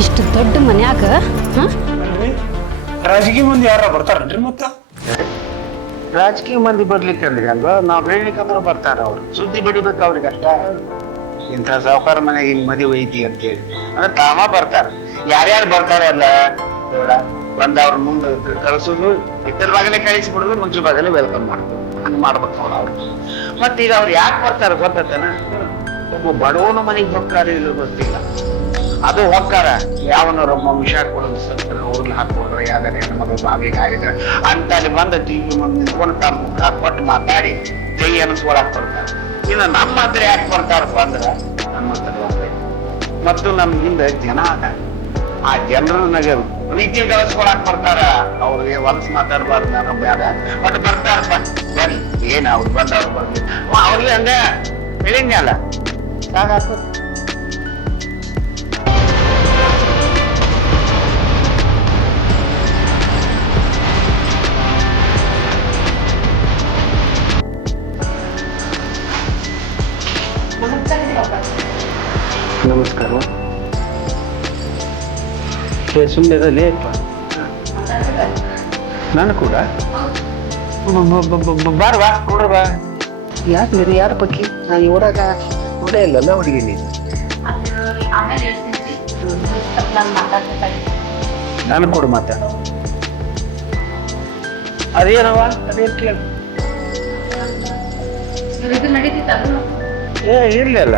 ಇಷ್ಟು ದೊಡ್ಡ ಮನ್ಯಾಗ ರಾಜಕೀಯ ಮಂದಿ ಯಾರ ಬರ್ತಾರನ್ರಿ ಮತ್ತ ರಾಜಕೀಯ ಮಂದಿ ಬರ್ಲಿಕ್ಕೆ ಅಲ್ವಾ ನಾವು ಹೇಳಿಕಂದ್ರೆ ಬರ್ತಾರ ಅವ್ರು ಸುದ್ದಿ ಬಿಡಬೇಕು ಅವ್ರಿಗೆ ಅಷ್ಟ ಇಂಥ ಸಾವುಕಾರ ಮನೆಗೆ ಹಿಂಗ್ ಮದುವೆ ಐತಿ ಅಂತೇಳಿ ಅಂದ್ರೆ ತಾವ ಬರ್ತಾರ ಯಾರ್ಯಾರು ಬರ್ತಾರಲ್ಲ ಬಂದವ್ರ ಮುಂದೆ ಕಳ್ಸೋದು ಇತರ ಬಾಗಲೇ ಕಳಿಸಿ ಬಿಡೋದು ಮುಂಚೆ ಬಾಗಲೇ ವೆಲ್ಕಮ್ ಮಾಡೋದು ಹಂಗ್ ಮಾಡ್ಬೇಕು ಅವ್ರು ಮತ್ತೆ ಈಗ ಅವ್ರು ಯಾಕೆ ಬರ್ತಾರ ಗೊತ್ತನ ಒಬ್ಬ ಬಡವನ ಮನೆಗೆ ಹೋಗ್ತಾರ ಇಲ್ಲ ಗೊತ್ತಿಲ್ಲ ಅದು ಹೋಗ್ತಾರ ಯಾವನೊಬ್ಬ ವಿಷ ಕೊಡೋದು ಸ್ವಲ್ಪ ಊರ್ಲಿ ಹಾಕೊಂಡ್ರೆ ಯಾವ್ದಾರ ಹೆಣ್ಮಗಳು ಬಾವಿಗೆ ಆಗಿದ್ರೆ ಅಂತ ಅಲ್ಲಿ ಬಂದ ಟಿವಿ ಮುಂದೆ ನಿಂತ್ಕೊಂಡು ತಮ್ಮ ಮುಖ ಕೊಟ್ಟು ಮಾತಾಡಿ ಕೈ ಅನಿಸ್ಕೊಳಕ್ ಬರ್ತಾರೆ ಇನ್ನು ನಮ್ಮ ಹತ್ರ ಯಾಕೆ ಬರ್ತಾರಪ್ಪ ಅಂದ್ರ ನಮ್ಮ ಹತ್ರ ಮತ್ತು ನಮ್ ಹಿಂದೆ ಜನ ಅದ ಆ ಜನರನ್ನಾಗ ಪ್ರೀತಿ ಗಳಿಸ್ಕೊಳಕ್ ಬರ್ತಾರ ಅವ್ರಿಗೆ ಹೊಲಸು ಮಾತಾಡ್ಬಾರ್ದು ನಾನು ಬೇಡ ಬಟ್ ಬರ್ತಾರಪ್ಪ ಬನ್ನಿ ಏನ್ ಅವ್ರು ಬಂದವ್ರು ಬರ್ಲಿ ಅವ್ರಿಗೆ ಹಂಗ ಹೇಳಿದ್ನಲ್ಲ ಸಾಕಾಗ್ತದೆ ನಮಸ್ಕಾರ ಸುಮ್ಮನೆ ಲೇಪ ನಾನು ಕೂಡ ಬಾರ್ವಾ ನೋಡ್ರವಾ ಯಾಕೆ ನೀನು ಯಾರ ಬಗ್ಗೆ ನಾನು ಇವರಾಗ ನೋಡೇ ಇಲ್ಲಲ್ಲ ಹುಡುಗಿ ನೀನು ನಾನು ಕೊಡು ಮಾತಾಡ ಅದೇನವ ಅದೇನು ಕೇಳ ಏ ಇರ್ಲಿ ಅಲ್ಲ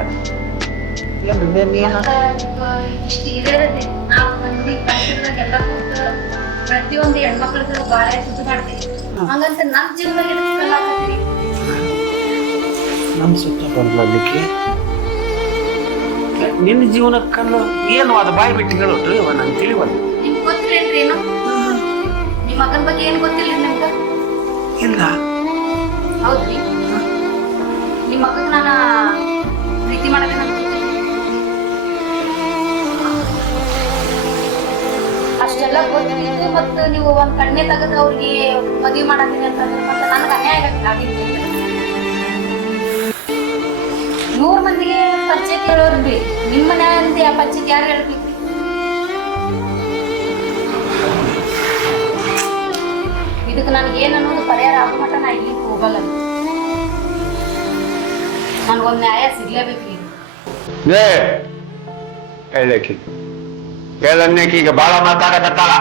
ಪ್ರತಿಯೊಂದು ಹೆಣ್ಮಕ್ಳಿಗೆ ಬಾಳೆ ಸುದ್ದಿ ಮಾಡ್ತೀವಿ ಹಂಗಂತ ನಮ್ ಜೀವನ ನಮ್ ಸುತ್ತ ಬರ್ಲಿಕ್ಕೆ ನಿನ್ನ ಜೀವನಕ್ಕನ್ನು ಏನು ಅದು ಬಾಯಿ ಬಿಟ್ಟು ಹೇಳೋಟ್ರಿ ನಂಗೆ ತಿಳಿವಲ್ಲ ನಿಮ್ಗೆ ಗೊತ್ತಿಲ್ಲೇನ್ರಿ ಏನು ನಿಮ್ ಮಗನ ಬಗ್ಗೆ ಏನ್ ಗೊತ್ತಿಲ್ಲ ನಿಮ್ಗ ಇಲ್ಲ ಹೌದ್ರಿ ನಿಮ್ ಮಗಗ್ ನಾನ ಪ್ರೀತಿ ಮಾಡಕ್ಕೆ ನಂಗೆ ಅಷ್ಟೆಲ್ಲ ಗೊತ್ತಿದ್ದು ಮತ್ತು ನೀವು ಒಂದ್ ಕಣ್ಣೆ ತೆಗೆದು ಅವ್ರಿಗೆ ಮದುವೆ ಮಾಡತ್ತೀನಿ ಅಂತಂದ್ರೆ ಮತ್ತೆ ನನ್ಗೆ ಅನ್ಯಾಯ ಆಗಿತ್ತು 100 ಮಂದಿಗೆ ಪಂಚಾಯತ್ ಹೇಳೋರ್ರಿ ನಿಮ್ಮ ಮನೆಯಲ್ಲಿ ಆ ಪಂಚಾಯತ್ ಯಾರು ಹೇಳ್ಬೇಕ್ರಿ ಇದಕ್ಕೆ ನನಗೆ ಏನ್ ಅನ್ನೋದು ಪರಿಹಾರ ಆಗೋ ಮಟ್ಟ ನಾ ಇಲ್ಲಿ ಹೋಗಲ್ಲ ನನ್ಗೊಂದ್ ನ್ಯಾಯ ಸಿಗ್ಲೇಬೇಕ್ರಿ ಹೇಳಕ್ಕೆ ಹೇಳನ್ನಕ್ಕೆ ಈಗ ಬಾಳ ಮಾತಾಡಕತ್ತಾಳ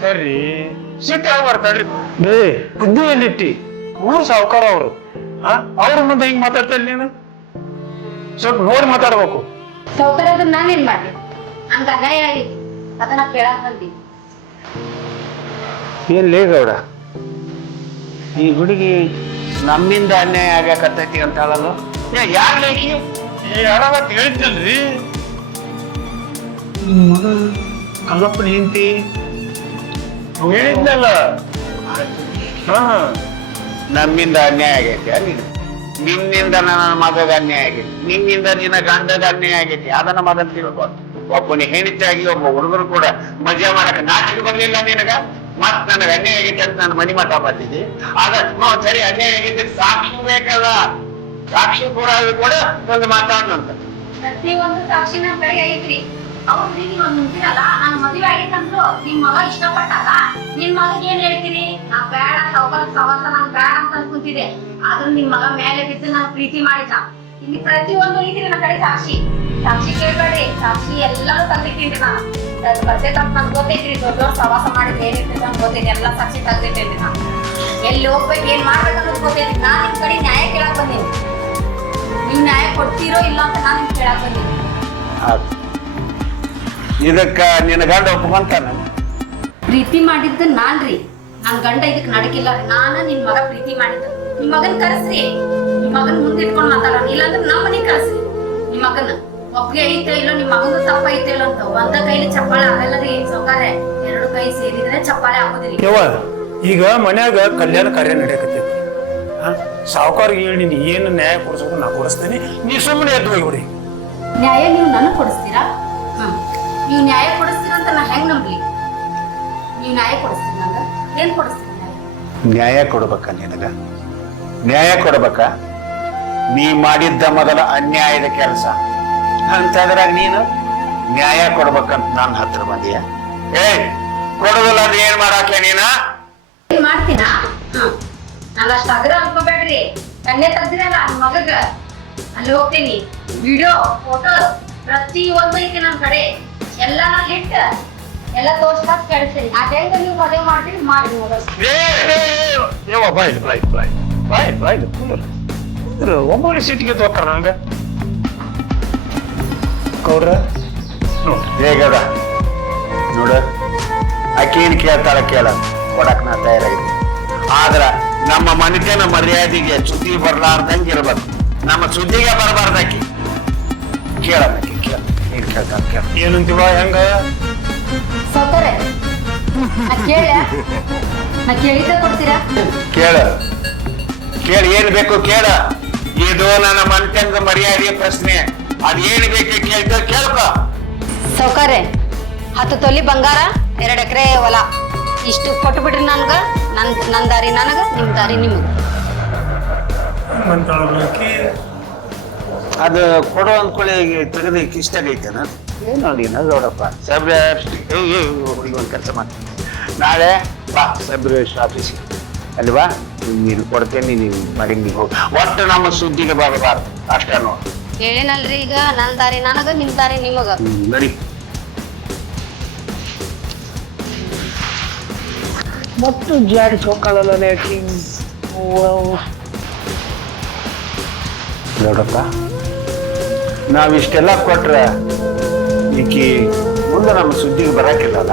ಹೇಳ್ರಿ ಸಿಟ್ಟ ಬರ್ತಾರ್ರಿ ಬುದ್ಧಿ ಎಲ್ಲಿಟ್ಟಿ ಊರು ಸಾವುಕಾರ ಅವರು ಅವ್ರ ಮುಂದೆ ಹಿಂಗ್ ಮಾತಾಡ್ತಾ ನೀನು ಸ್ವಲ್ಪ ನೋಡಿ ಮಾತಾಡ್ಬೇಕು ಸೌಕರ್ಯ ಅದನ್ನ ನಾನೇನ್ ಮಾಡ್ಲಿ ಹಂಗ ಅನ್ಯಾಯ ಆಗಿತ್ತು ಅದನ್ನ ಕೇಳಕ್ ಬಂದಿ ಏನ್ ಗೌಡ ಈ ಹುಡುಗಿ ನಮ್ಮಿಂದ ಅನ್ಯಾಯ ಆಗ್ಯಾಕತ್ತೈತಿ ಅಂತ ಹೇಳಲ್ಲ ಯಾರು ಲೇಖಿ ಯಾರಾವತ್ ಹೇಳಿದ್ದಲ್ರಿ ಮಗ ಕಲ್ಲಪ್ಪನ ಹೆಂಡತಿ ಹೇಳಿದ್ನಲ್ಲ ನಮ್ಮಿಂದ ಅನ್ಯಾಯ ಆಗೈತಿ ಅಲ್ಲಿ ನಿನ್ನಿಂದ ನನ್ನ ಮಗಗ ಅನ್ಯಾಯ ಆಗೈತಿ ನಿನ್ನಿಂದ ನಿನ್ನ ಗಂಡಗ ಅನ್ಯಾಯ ಆಗೈತಿ ಅದನ್ನ ಮಗನ್ ತಿಳ್ಬೋದು ಒಬ್ಬನ ಹೆಂಡತಿಯಾಗಿ ಒಬ್ಬ ಹುಡುಗರು ಕೂಡ ಮಜಾ ಮಾಡಕ ನಾಚಿಕೆ ಬರ್ಲಿಲ್ಲ ನಿನಗ ಮತ್ ನನಗ ಅನ್ಯಾಯ ಆಗೈತಿ ಅಂತ ನಾನು ಮನಿ ಮಠ ಬಂದಿದ್ದೆ ಆಗ ಸರಿ ಅನ್ಯಾಯ ಆಗೈತಿ ಸಾಕ್ಷಿ ಬೇಕಲ್ಲ ಸಾಕ್ಷಿ ಕೂಡ ಒಂದು ಮಾತಾಡೋಣಂತ ಪ್ರತಿಯೊಂದು ಸಾಕ್ಷಿನ ಬೆಳಗ್ಗೆ ಆಗೈತ್ರಿ ಅವ್ರು ನೀವು ಮುಂಚಿರಲ್ಲ ನಾನು ಮದುವೆ ಆಗೈತಂದ್ರು ನಿಮ್ ಮಗ ಇಷ್ಟಪಟ್ಟಲ್ಲ ನಿಮ್ ಮಗಗೆ ಏನ್ ಹೇಳ್ತೀರಿ ನಾ ಬೇಡ ಸೌಕರ್ಯ ಸವಾಸ ನಾನ್ ಬೇಡ ಅಂತ ಅನ್ಕೊಂತಿದೆ ಆದ್ರೂ ನಿಮ್ ಮಗ ಮೇಲೆ ಬಿದ್ದು ನಾನು ಪ್ರೀತಿ ಮಾಡಿದ ಇಲ್ಲಿ ಪ್ರತಿಯೊಂದು ಐತ್ರಿ ನನ್ನ ಕಡೆ ಸಾಕ್ಷಿ ಸಾಕ್ಷಿ ಕೇಳ್ಬೇಡಿ ಸಾಕ್ಷಿ ಎಲ್ಲಾನು ತೆಗ್ದಿಟ್ಟಿನ್ರಿ ನಾನು ಬಸ್ಸೆ ತಪ್ಪ ನನ್ಗೆ ಗೊತ್ತೈತ್ರಿ ದೊಡ್ಡ ಸವಾಸ ಮಾಡಿದ್ರೆ ಏನಿರ್ತೈತೆ ಅಂತ ಗೊತ್ತೈತಿ ಎಲ್ಲಾ ಸಾಕ್ಷಿ ತೆಗ್ದಿಟ್ಟಿನ್ರಿ ನಾನು ಎಲ್ಲಿ ಹೋಗ್ಬೇಕು ಏನ್ ಮಾಡ್ಬೇಕನ್ನೋದು ಗೊತ್ತೈತಿ ನಾನ್ ನಿಮ್ ಕಡೆ ನ್ಯಾಯ ಕೇಳಕ್ ಬಂದೀನಿ ನೀವ್ ನ್ಯಾಯ ಕೊಡ್ತೀರೋ ಇಲ್ಲ ಅಂತ ನಾನ್ ನಿಮ್ ಕೇಳಕ್ ಬಂದೀನಿ ಇದಕ್ಕ ನಿನ್ನ ಗಂಡ ಒಪ್ಕೊಂತಾನ ಪ್ರೀತಿ ಮಾಡಿದ್ದು ನಾನ್ರಿ ನನ್ ಗಂಡ ಇದಕ್ ನಡಕಿಲ್ಲ ನಾನ ನಿನ್ ಮಗ ಪ್ರೀತಿ ಮಾಡಿದ್ದು ನಿಮ್ ಮಗನ್ ಕರೆಸ್ರಿ ನಿಮ್ ಮಗನ್ ಮುಂದೆ ಇಟ್ಕೊಂಡ್ ಮಾತಾಡೋಣ ಇಲ್ಲಾಂದ್ರೆ ನಮ್ಮ ಮನೆಗ್ ಕರೆಸ್ರಿ ನಿಮ್ ಮಗನ ಒಪ್ಪಿಗೆ ಐತೆ ಇಲ್ಲೋ ನಿಮ್ ಮಗಂದು ತಪ್ಪ ಐತೆ ಇಲ್ಲ ಅಂತ ಒಂದ ಕೈಲಿ ಚಪ್ಪಾಳೆ ಆಗಲ್ಲರಿ ಸೌಕಾರೆ 2 ಕೈ ಸೇರಿದ್ರೆ ಚಪ್ಪಾಳೆ ಆಗೋದಿಲ್ಲ ಯವ್ವ ಈಗ ಮನ್ಯಾಗ ಕಲ್ಯಾಣ ಕಾರ್ಯ ನಡೆಯಕತ್ತೈತಿ ಸಾವುಕಾರ್ಗೆ ಹೇಳಿ ನೀನು ಏನು ನ್ಯಾಯ ಕೊಡಿಸ್ಬೇಕು ನಾ ಕೊಡಿಸ್ತೇನೆ ನೀ ಸುಮ್ಮನೆ ಎದ್ದು ಹೋಗ್ಬಿಡಿ ನ್ಯಾಯ ನೀವು ನನಗ್ ಕೊಡಿಸ್ತೀರಾ ನೀವು ನ್ಯಾಯ ಕೊಡಿಸ್ತೀರಾ ಅಂತ ನಾ ಹೆಂಗ್ ನಂಬ್ಲಿ ನೀವು ನ್ಯಾಯ ಕೊಡಿಸ್ತೀರಿ ನಂಗ ಏನ್ ಕೊಡಿಸ್ತೀರಿ ನ್ಯಾಯ ಕೊಡ್ಬೇಕ ನಿನಗ ನ್ಯಾಯ ಕೊಡ್ಬೇಕ ನೀ ಮಾಡಿದ್ದ ಮೊದಲ ಅನ್ಯಾಯದ ಕೆಲಸ ಅಂತದ್ರಾಗ ನೀನು ನ್ಯಾಯ ಕೊಡ್ಬೇಕಂತ ನನ್ನ ಹತ್ರ ಬಂದಿಯ ಕೊಡುದಿಲ್ಲ ಅಂದ್ರೆ ಏನ್ ಮಾಡಾಕ್ಲೆ ನೀನ ಏನ್ ಮಾಡ್ತೀನಾ ನಂಗ ಅಷ್ಟ ಅಗ್ರ ಅನ್ಕೋಬೇಡ್ರಿ ಕನ್ನೆ ತೆಗ್ದಿರಲ್ಲ ನನ್ ಮಗಗ ಅಲ್ಲಿ ಹೋಗ್ತೀನಿ ವಿಡಿಯೋ ಫೋಟೋ ಪ್ರತಿ ಒಂದು ಐತಿ ನನ್ ಕಡೆ ಎಲ್ಲ ನಾನು ಇಟ್ಟ ಎಲ್ಲ ತೋರ್ಸ್ತಾಕ್ ಕೇಳ್ತೀನಿ ಆ ಟೈಮ್ದಲ್ಲಿ ನೀವು ಮದುವೆ ಮಾಡ್ತೀನಿ ಮಾಡಿ ಒಬ್ಬೊಬ್ಬರು ಸಿಟ್ಟಿಗೆ ತೋತಾರ ನಂಗೆ ಗೌಡ್ರ ಹೇಗದ ನೋಡ ಆಕೆ ಏನ್ ಕೇಳ್ತಾಳ ಕೇಳ ಕೊಡಕ್ ನಾ ತಯಾರಾಗಿದೆ ಆದ್ರ ನಮ್ಮ ಮನಿತನ ಮರ್ಯಾದೆಗೆ ಸುದ್ದಿ ಬರ್ಲಾರ್ದಂಗೆ ಇರ್ಬೇಕು ನಮ್ಮ ಸುದ್ದಿಗೆ ಬರಬಾರ್ದಾಕಿ ಕೇಳಬೇಕಿ ಕೇಳ ಏನ್ ಕೇಳ್ತಾರ ಕೇಳ ಏನಂತೀವ ಹೆಂಗ ಸೌಕರ್ಯ ನಾ ಕೇಳಿದ್ದ ಕೊಡ್ತೀರಾ ಕೇಳ ಕೇಳ ಏನ್ ಬೇಕು ಕೇಳ ಇದು ನನ್ನ ಮನಿತನದ ಮರ್ಯಾದೆಯ ಪ್ರಶ್ನೆ ಅದೇನ್ ಬೇಕು ಕೇಳ್ತ ಕೇಳ್ಕ ಸೌಕರ್ಯ 10 ತೊಲಿ ಬಂಗಾರ 2 ಎಕರೆ ಹೊಲ ಇಷ್ಟು ಕೊಟ್ಟು ಬಿಡ್ರಿ ನನ್ಗ ನನ್ ದಾರಿ ನನಗ ನಿಮ್ ದಾರಿ ನಿಮಗ ಅದು ಕೊಡೋ ಅಂದ್ಕೊಳ್ಳಿ ತೆಗೆದು ಇಷ್ಟಾಗೈತೇನ ಏನ್ ನೋಡಿ ನೋಡಪ್ಪ ಸಬ್ರೆ ಒಂದು ಕೆಲಸ ಮಾಡ್ತೀನಿ ನಾಳೆ ಬಾ ಸಬ್ರೆ ಆಫೀಸಿಗೆ ಅಲ್ಲಿ ಬಾ ನೀನು ಕೊಡ್ತೇನೆ ನೀನು ಮಾಡಿ ನೀವು ಹೋಗಿ ಒಟ್ಟು ನಮ್ಮ ಸುದ್ದಿಗೆ ಬರಬಾರ್ದು ಅಷ್ಟೇ ನೋಡಿ ಹೇಳಿನಲ್ರಿ ಈಗ ನನ್ ದಾರಿ ನನಗ ನಿಮ್ ದಾರಿ ನಿಮಗ ನಡಿ ಮತ್ತು ಜಾಡಿ ಸೋಕಾಳಲ್ಲ ನೋಡಪ್ಪ ನಾವಿಷ್ಟೆಲ್ಲ ಕೊಟ್ರೆ ಈಕಿ ಮುಂದೆ ನಮ್ಮ ಸುದ್ದಿಗೆ ಬರಾಕಿಲ್ಲಲ್ಲ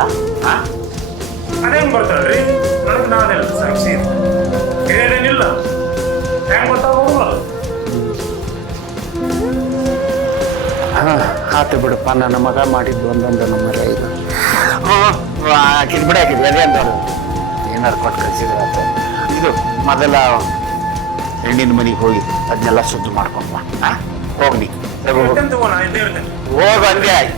ಅದೇನ್ ಬರ್ತಾಳ್ರಿ ನನಗೆ ನಾನೆಲ್ಲ ಸಾಕ್ಷಿ ಏನೇನಿಲ್ಲ ಹೆಂಗ್ ಗೊತ್ತಾಗೋಲ್ಲ ಆತು ಬಿಡಪ್ಪ ನನ್ನ ಮಗ ಮಾಡಿದ್ದು ಒಂದೊಂದು ನಮ್ಮ ಇದು ಹಾಕಿದ್ ಬಿಡ ಹಾಕಿದ್ವಿ ಅದೇ ಅಂತ ಏನಾರು ಕೊಟ್ಟು ಕಳಿಸಿದ್ರೆ ಆತ ಇದು ಮೊದಲ ಹೆಣ್ಣಿನ ಮನೆಗೆ ಹೋಗಿ ಅದನ್ನೆಲ್ಲ ಸುದ್ದು ಮಾಡ್ಕೊಂಡ್ ಬಾ ಹೋಗ್ಲಿ ಹೋಗ ಅಂದೆ ಆಯ್ತು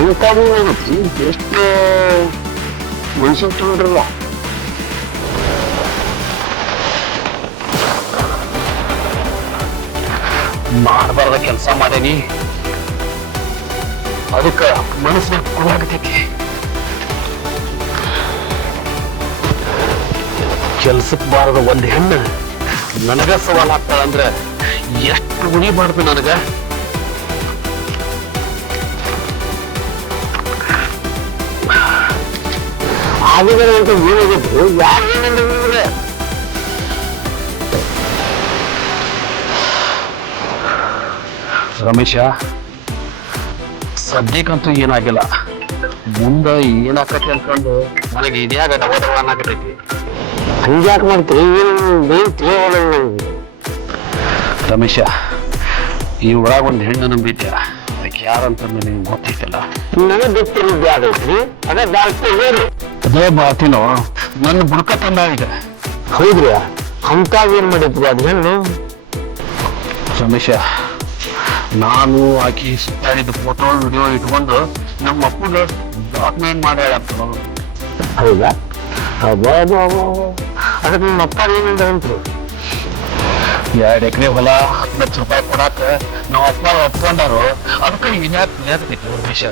ಅಂತಾನು ಎಷ್ಟು ಮನುಷ್ಯ ತಗೊಂಡ್ರಲ್ಲ ಮಾಡಬಾರ್ದ ಕೆಲಸ ಮಾಡೇನಿ, ಅದಕ್ಕ ಮನಸ್ಸಿನ ಕುಳಾಗತೈತಿ. ಕೆಲ್ಸಕ್ಕೆ ಬಾರದ ಒಂದ್ ಹೆಣ್ಣು ನನಗ ಸವಾಲ್ ಆಗ್ತಾಳ ಅಂದ್ರ ಎಷ್ಟು ಉಳಿಬಾರ್ದು ನನಗ. ಆಗಿದ್ರೆ ಏನಾಗಿತ್ತು ಯಾರು ರಮೇಶ, ಸದ್ಯಕ್ಕಂತೂ ಏನಾಗಿಲ್ಲ, ಮುಂದ ಏನಾಕತಿ ಅನ್ಕೊಂಡು ನನಗೆ ಇದ್ಯಾಗ ಡಬಡವ ಅನ್ನಕತೈತಿ. ಹಂಗ್ಯಾಕೆ ಮಾಡ್ತೀರಿ ರಮೇಶ, ಈ ಊರಾಗ ಒಂದು ಹೆಣ್ಣು ನಂಬಿದ್ಯಾ, ಅದಕ್ಕೆ ಯಾರಂತ ನಿನಗೆ ಗೊತ್ತೈತಿಲ್ಲ. ನನಗೆ ಗೊತ್ತಿರೋದು ಯಾವ್ದೈತ್ರಿ? ಅದೇ ಡಾಕ್ಟರ್ ಅದೇ ಮಾತಿನೋ ನನ್ನ ಬುಡಕ ತಂದ ಈಗ. ಹೌದ್ರಿ, ಅಂತಾಗ ಏನ್ ಮಾಡಿದ್ರಿ ಅದು ಹೆಣ್ಣು? ರಮೇಶ, ನಾನು ಆಕಿ ಸುತ್ತಾಡಿದ ಫೋಟೋ ವಿಡಿಯೋ ಇಟ್ಕೊಂಡು ನಮ್ಮ ಅಪ್ಪಗ ಡಾಕ್ಯುಮೆಂಟ್ ಮಾಡ್ಯಾಳ. ಹೌದಾ? ಅದಕ್ಕೆ ನಿಮ್ಮ ಅಪ್ಪ ಏನಂದ್ರು? 2 ಎಕರೆ ಹೊಲ 10 ಲಕ್ಷ ರೂಪಾಯಿ ಕೊಡಾಕ ನಮ್ಮ ಅಪ್ಪ ಒಪ್ಕೊಂಡಾರು. ಅದಕ್ಕೆ ಇನ್ಯಾಕೈತಿ ರಮೇಶ.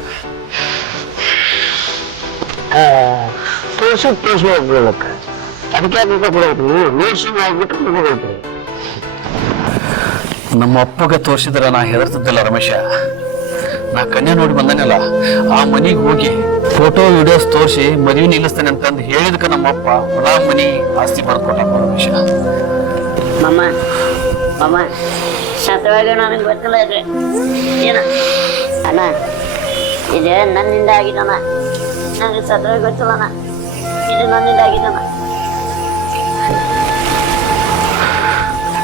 ತೋರಿಸ್ಬೇಕು ಅದಕ್ಕೆ ಕೊಡೋದ್ರಿ, ನೋಡ್ಸಿ ಆಗ್ಬಿಟ್ಟು ಕೊಡೋದ್ರಿ. ನಮ್ಮ ಅಪ್ಪಗೆ ತೋರಿಸಿದ್ರ ನಾ ಹೆದರ್ತಿದ್ದಿಲ್ಲ ರಮೇಶ. ನಾ ಕನ್ಯಾ ನೋಡಿ ಬಂದನಲ್ಲ, ಆ ಮನಿಗೆ ಹೋಗಿ ಫೋಟೋ ವಿಡಿಯೋಸ್ ತೋರಿಸಿ ಮದುವೆ ನಿಲ್ಲಿಸ್ತೇನೆ ಅಂತಂದು ಹೇಳಿದಕ್ಕ ನಮ್ಮ ಅಪ್ಪ ಹೊಲ ಮನಿ ಆಸ್ತಿ ಬರ್ಕೊಟ್ಟ ರಮೇಶ. ಮಮ್ಮ ಮಮ್ಮ ಸತ್ಯವಾಗಿ ನನಗೆ ಗೊತ್ತಿಲ್ಲ ಇದ್ರೆ ಏನ ಅಣ್ಣ, ಇದು ನನ್ನಿಂದ ಆಗಿದಣ್ಣ. ನನಗೆ ಸತ್ಯವಾಗಿ ಗೊತ್ತಿಲ್ಲಣ್ಣ, ಇದು ನನ್ನಿಂದ ಆಗಿದಣ್ಣ.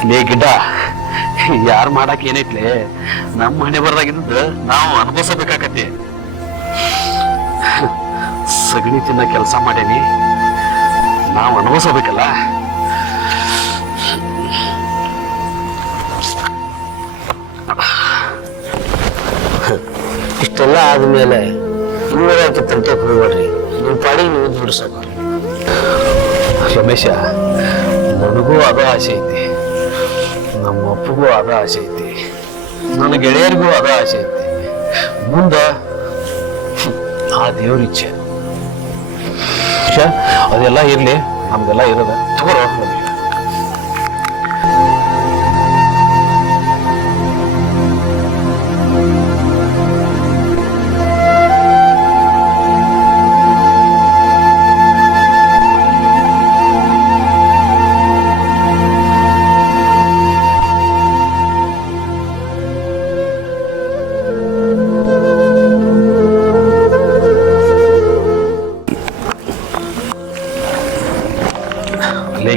ಲೇ ಗಿಡ್ಡ, ಯಾರು ಮಾಡಕ್ ಏನೈತ್ಲೆ, ನಮ್ಮ ಮನೆ ಬರ್ದಾಗಿದ್ದು ನಾವು ಅನುಭವಿಸಬೇಕಾಗತ್ತೆ. ಸಗಣಿ ತಿನ್ನ ಕೆಲಸ ಮಾಡೇನಿ, ನಾವು ಅನುಭವಿಸಬೇಕಲ್ಲ. ಇಷ್ಟೆಲ್ಲ ಆದ್ಮೇಲೆ ಇನ್ನೂರಕ್ಕೆ ತಂಟೆ ಹೋಗ್ಬೇಡ್ರಿ, ನಿಮ್ಮ ಪಾಡಿಗೆ ನೀವು ಬಿಡಿಸೋದು. ರಮೇಶ, ನನಗೂ ಅದ ಆಸೆ ಐತಿ, ನಮ್ಮ ಅಪ್ಪಗೂ ಅದ ಆಸೆ ಐತಿ, ನನ್ನ ಗೆಳೆಯರಿಗೂ ಅದ ಆಸೆ ಐತಿ. ಮುಂದ ಆ ದೇವ್ರ ಇಚ್ಛೆ. ಅದೆಲ್ಲ ಇರ್ಲಿ, ನಮ್ದೆಲ್ಲ ಇರೋದ ತಗೋರೋ.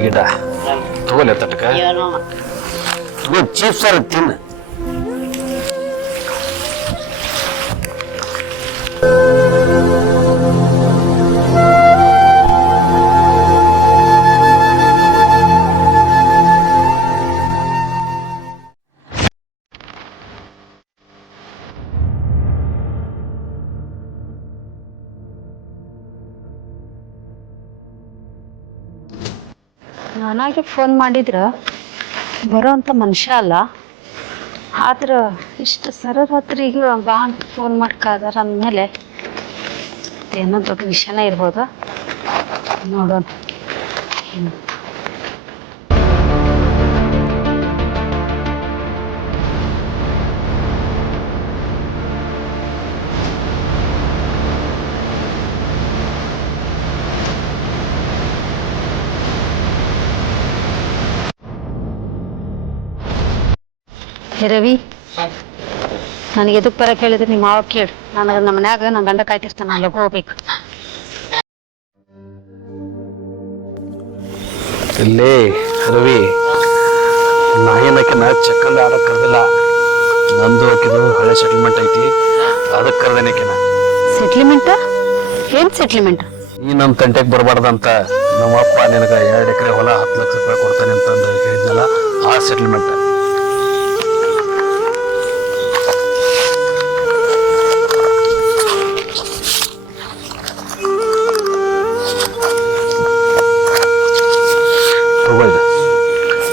ಗಿಡ ತಗೋಲೆ ತಟಕ ಚೀಫ್ ಸರ್ ತಿನ್ನ. ನಾನಾಗೆ ಫೋನ್ ಮಾಡಿದ್ರ ಬರೋ ಅಂತ ಮನುಷ್ಯ ಅಲ್ಲ, ಆದ್ರೆ ಇಷ್ಟು ಸರರಾತ್ರಿಗೆ ಬಾ ಅಂತ ಫೋನ್ ಮಾಡ್ಕಾದಾರ ಅಂದಮೇಲೆ ಏನೋ ದೊಡ್ಡ ವಿಷಯನೇ ಇರ್ಬೋದ. ನೋಡೋಣ. ರವಿ, ನನಗೆ ಎದಕ್ಕೆ ಬರಕ್ಕೆ ಹೇಳಿದ್ರೆ ನಿಮ್ಮ ಮಾವ ಕೇಳು. ನನಗೆ ನಮ್ಮ ಮನ್ಯಾಗ ನನ್ನ ಗಂಡ ಕಾಯ್ತಿರ್ತಾನೆ, ಅಲ್ಲಿಗೆ ಹೋಗ್ಬೇಕು. ಇಲ್ಲೇ ರವಿ, ನಾ ಏನಕ್ಕಿನ ಚೆಕ್ಕಂದ ಆಡಕ್ ಕರೆದಿಲ್ಲ, ನಂದು ಹಾಕಿದ್ರು ಹಳೆ ಸೆಟಲ್ಮೆಂಟ್ ಐತಿ, ಅದಕ್ಕೆ ಕರೆದೇನಕಿನ. ಸೆಟ್ಲ್ಮೆಂಟ್? ಏನ್ ಸೆಟ್ಲ್ಮೆಂಟ್? ನೀ ನಮ್ಮ ತಂಟೆಗೆ ಬರಬಾರ್ದಂತ ನಮ್ಮ ಅಪ್ಪ ನಿನಗೆ 2 ಎಕರೆ ಹೊಲ 10 ಲಕ್ಷ ರೂಪಾಯಿ ಕೊಡ್ತಾನೆ ಅಂತಂದು ಹೇಳಿದ್ನಲ್ಲ, ಆ ಸೆಟಲ್ಮೆಂಟ್.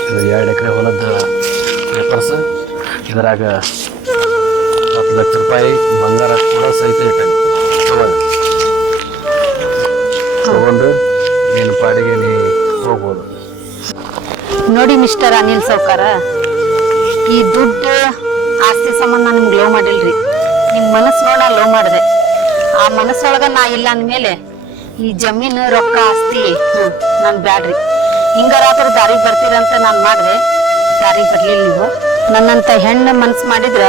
ಇದು 2 ಎಕರೆ ಹೊಲದ ಪೇಪರ್ಸ್, ಇದ್ರಾಗ 10 ಲಕ್ಷ ರೂಪಾಯಿ ಬಂಗಾರ ಕೂಡ ಸಹಿತ ಇಟ್ಟನಿ. ತಗೊಂಡು ನಿನ್ನ ಪಾಡಿಗೆ ನೀ ಹೋಗ್ಬೋದು. ನೋಡಿ ಮಿಸ್ಟರ್ ಅನಿಲ್ ಸಾವ್ಕಾರ, ಈ ದುಡ್ಡು ಆಸ್ತಿ ಸಂಬಂಧ ನಾನು ನಿಮ್ಗೆ ಲವ್ ಮಾಡಿಲ್ರಿ. ನಿಮ್ಮ ಮನಸ್ಸು ನೋಡ ಲವ್ ಮಾಡಿದೆ. ಆ ಮನಸ್ಸೊಳಗ ನಾ ಇಲ್ಲ ಅಂದಮೇಲೆ ಈ ಜಮೀನು ರೊಕ್ಕ ಆಸ್ತಿ ನಾನು ಬ್ಯಾಡ್ರಿ. ಹಿಂಗಾರಾದ್ರೂ ದಾರಿಗೆ ಬರ್ತೀರಂತ ನಾನು ಮಾಡಿದೆ, ದಾರಿಗೆ ಬರ್ಲಿಲ್ಲ ನೀವು. ನನ್ನಂತ ಹೆಣ್ಣು ಮನಸ್ಸು ಮಾಡಿದ್ರ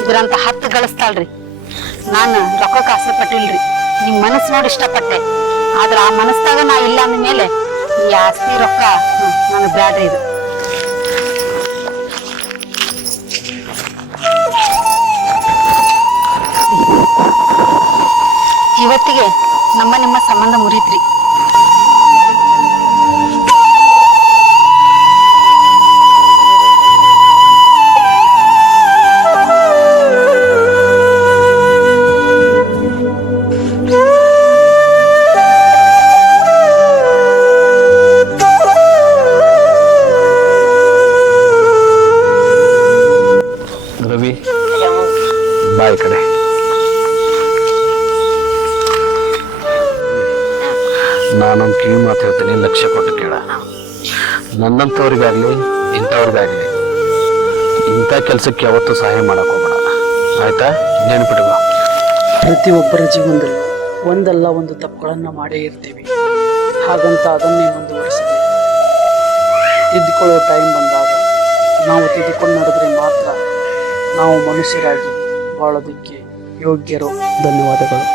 ಇದ್ರಂತ 10 ಗಳಿಸ್ತಾಳ್ರಿ. ನಾನು ರೊಕ್ಕಕ್ಕೆ ಆಸೆ ಪಟ್ಟಿಲ್ರಿ, ನಿಮ್ಮ ಮನಸ್ಸು ನೋಡಿ ಇಷ್ಟಪಟ್ಟೆ. ಆದ್ರೆ ಆ ಮನಸ್ಸಾಗ ನಾ ಇಲ್ಲ ಅಂದಮೇಲೆ ಈ ಆಸ್ತಿ ರೊಕ್ಕ ನನಗೆ ಬ್ಯಾಡ್ರಿ. ಇದು ಇವತ್ತಿಗೆ ನಿಮ್ಮ ಸಂಬಂಧ ಮುರಿತ್ರಿ. ರವಿ, ಬಾಯ್ ಕಡೆ. ನಾನೊಂದು ಕಿವಿ ಮಾತು ಹೇಳ್ತೀನಿ, ಲಕ್ಷ್ಯ ಕೊಟ್ಟು ಕೇಳ. ನನ್ನಂಥವ್ರಿಗಾಗ್ಲಿ ಇಂಥವ್ರಿಗಾಗ್ಲಿ ಇಂಥ ಕೆಲಸಕ್ಕೆ ಯಾವತ್ತೂ ಸಹಾಯ ಮಾಡಕ್ ಹೋಗ್ಬೇಡ, ಆಯ್ತಾ? ನೆನಪಿಟ್ಕೋ. ಪ್ರತಿಯೊಬ್ಬರ ಜೀವನದಲ್ಲೂ ಒಂದಲ್ಲ ಒಂದು ತಪ್ಪುಗಳನ್ನು ಮಾಡೇ ಇರ್ತೀವಿ. ಹಾಗಂತ ಅದನ್ನೇ ಮುಂದುವರಿಸಬೇಕು. ತಿದ್ದುಕೊಳ್ಳೋ ಟೈಮ್ ಬಂದಾಗ ನಾವು ತಿದ್ದುಕೊಂಡು ನಡೆದ್ರೆ ಮಾತ್ರ ನಾವು ಮನುಷ್ಯರಾಗಿ ಬಾಳೋದಕ್ಕೆ ಯೋಗ್ಯರು. ಧನ್ಯವಾದಗಳು.